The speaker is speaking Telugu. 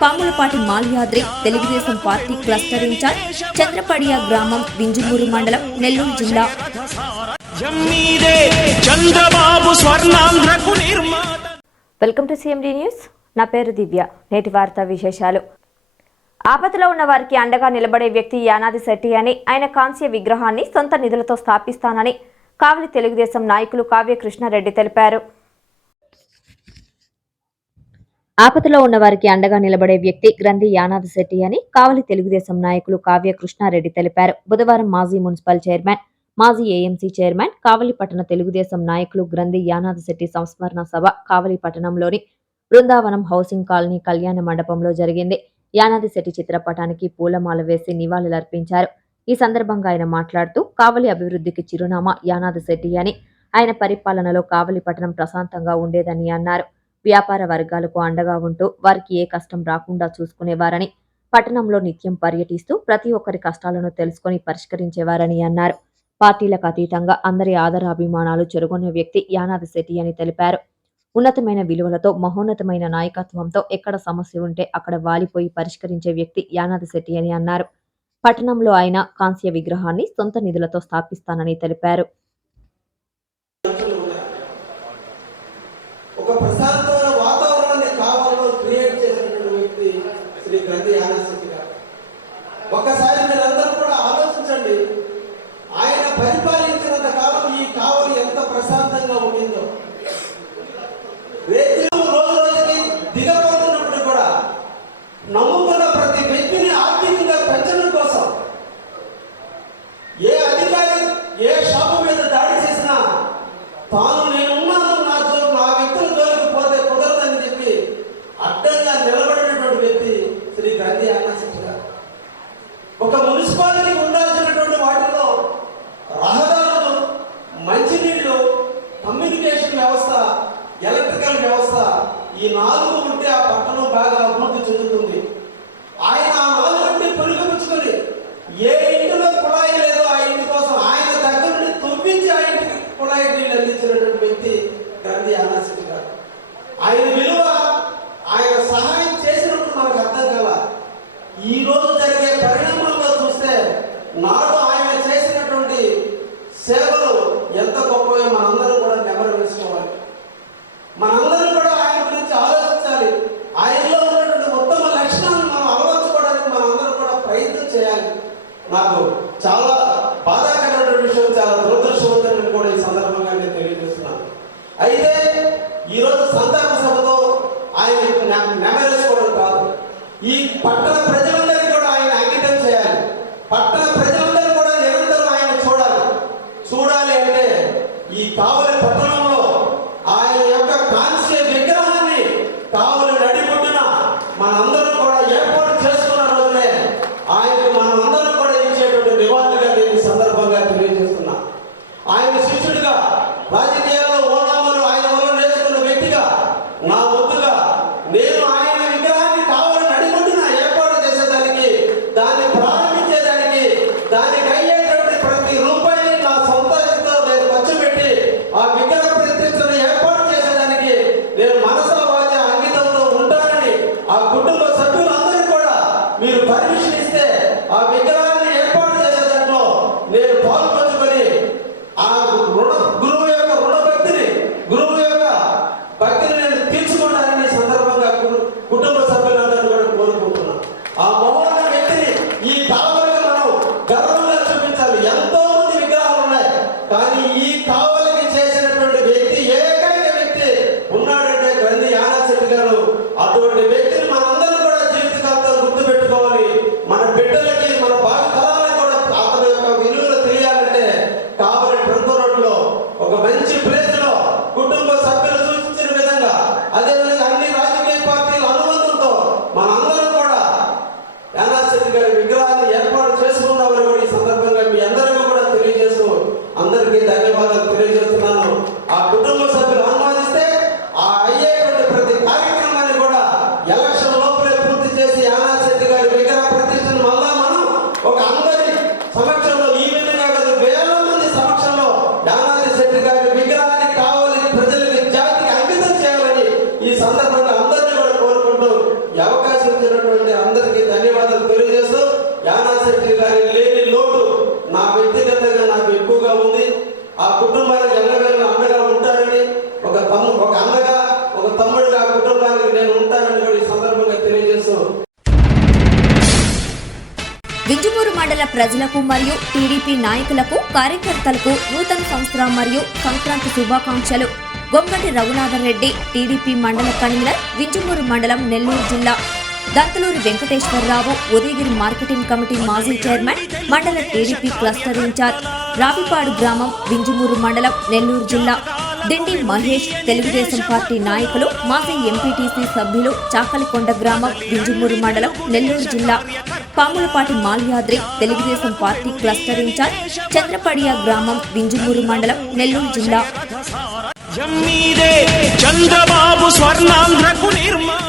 Pamulapati Malyadri Telugu Desam party cluster incharge Chandrapadiya గ్రామం వింజమూరు మండలం నెల్లూరు జిల్లా. Welcome to CMD news. నా పేరు దివ్య. నేటి వార్తా విశేషాలు. ఆపదలో ఉన్న వారికి అండగా నిలబడే వ్యక్తి యానాది శెట్టి అని ఆయన కాంస్య విగ్రహాన్ని సొంత నిధులతో స్థాపిస్తానని కావలి తెలుగుదేశం నాయకులు కావ్య కృష్ణారెడ్డి తెలిపారు. ఆపదలో ఉన్న వారికి అండగా నిలబడే వ్యక్తి గ్రంథి యానాథ్ శెట్టి అని కావలి తెలుగుదేశం నాయకులు కావ్య కృష్ణారెడ్డి తెలిపారు. బుధవారం మాజీ మున్సిపల్ చైర్మన్ మాజీ ఏఎంసీ చైర్మన్ కావలి పట్టణ తెలుగుదేశం నాయకులు గ్రంథి యానాథ్ శెట్టి సంస్మరణ సభ కావలి పట్టణంలోని బృందావనం హౌసింగ్ కాలనీ కళ్యాణ మండపంలో జరిగింది. యానాది శెట్టి చిత్రపటానికి పూలమాల వేసి నివాళులర్పించారు. ఈ సందర్భంగా ఆయన మాట్లాడుతూ కావలి అభివృద్ధికి చిరునామా యానాది శెట్టి అని. ఆయన పరిపాలనలో కావలి పట్టణం ప్రశాంతంగా ఉండేదని అన్నారు. వ్యాపార వర్గాలకు అండగా ఉంటూ వారికి ఏ కష్టం రాకుండా చూసుకునేవారని పట్టణంలో నిత్యం పర్యటిస్తూ ప్రతి ఒక్కరి కష్టాలను తెలుసుకొని పరిష్కరించేవారని అన్నారు. పార్టీలకు అతీతంగా అందరి ఆదరాభిమానాలు చెరుగొన్న వ్యక్తి యానాది శెట్టి అని తెలిపారు. ఉన్నతమైన విలువలతో మహోన్నతమైన నాయకత్వంతో ఎక్కడ సమస్య ఉంటే అక్కడ వాలిపోయి పరిష్కరించే వ్యక్తి యానాది శెట్టి అని అన్నారు. పట్టణంలో ఆయన కాంస్య విగ్రహాన్ని సొంత నిధులతో స్థాపిస్తానని తెలిపారు. శ్రీ గ్రంథి ఆనశక్తి గారు ఒక్కసారి వ్యవస్థ ఎలక్ట్రికల్ వ్యవస్థ ఈ నాలుగు ఉంటే ఆ పట్టణం బాగా అభివృద్ధి చెందుతుంది. ఆయన ఆ నాలుగు పొరుగుపుచ్చుకొని ఏ ఇంటిలో కుళాయి లేదో ఆ ఇంటి కోసం ఆయన దగ్గర నుండి తొమ్మించి ఆ ఇంటికి కుళాయి నీళ్ళు అందించినటువంటి వ్యక్తి గాంధీ అన్నాశక్తి గారు. ఆయన విలువ ఆయన సహాయం చేసినప్పుడు మనకు అర్థం కల. ఈ ఈరోజు సంతాప సభతో ఆయన నెమరేసుకోవడం కాదు. ఈ పట్టణ ప్రజలందరికీ కూడా ఆయన అంకితం చేయాలి. పట్టణ ప్రజలందరూ కూడా నిరంతరం ఆయన చూడాలి. చూడాలి అంటే ఈ కావలి మీరు పర్మిషన్ ఇస్తే ఆ విగ్రహాన్ని ఏర్పాటు చేసే దాంట్లో నేను పాల్పంచుకొని ఆ రుణ గురువు యొక్క రుణ భక్తిని గురువు యొక్క భక్తిని నేను తీర్చుకోవడానికి సందర్భంగా శెట్టి గారి లేని లోటు నా వ్యక్తిగతంగా నాకు ఎక్కువగా ఉంది. ఆ కుటుంబానికి ఎల్లవేళ అండగా ఉంటారని ఒక తమ్ము ఒక అన్నగా ఒక తమ్ముడిగా ఆ కుటుంబానికి నేను ఉంటానని కూడా ఈ సందర్భంగా తెలియజేస్తూ వింజమూరు మండల ప్రజలకు మరియు టీడీపీ నాయకులకు కార్యకర్తలకు నూతన సంవత్సరం మరియు సంక్రాంతి శుభాకాంక్షలు. గొంగటి రఘునాథరెడ్డి టీడీపీ మండల కన్వీనర్ వింజమూరు మండలం నెల్లూరు జిల్లా. దంతలూరి వెంకటేశ్వరరావు ఉదయగిరి మార్కెటింగ్ కమిటీ మాజీ చైర్మన్ మండల టీడీపీ క్లస్టర్ ఇన్ఛార్జ్ రావిపాడు గ్రామం వింజమూరు మండలం నెల్లూరు జిల్లా. దిండి మహేష్ తెలుగుదేశం పార్టీ నాయకులు మాజీ ఎంపీటీసీ సభ్యులు చాకలికొండ గ్రామం వింజమూరు మండలం నెల్లూరు జిల్లా. Pamulapati Malyadri Telugu Desam party cluster incharge Chandrapadiya గ్రామం వింజమూరు మండలం నెల్లూరు జిల్లా. జమ్మీదే చంద్రబాబు స్వర్ణాంధ్రకు నిర్మాణ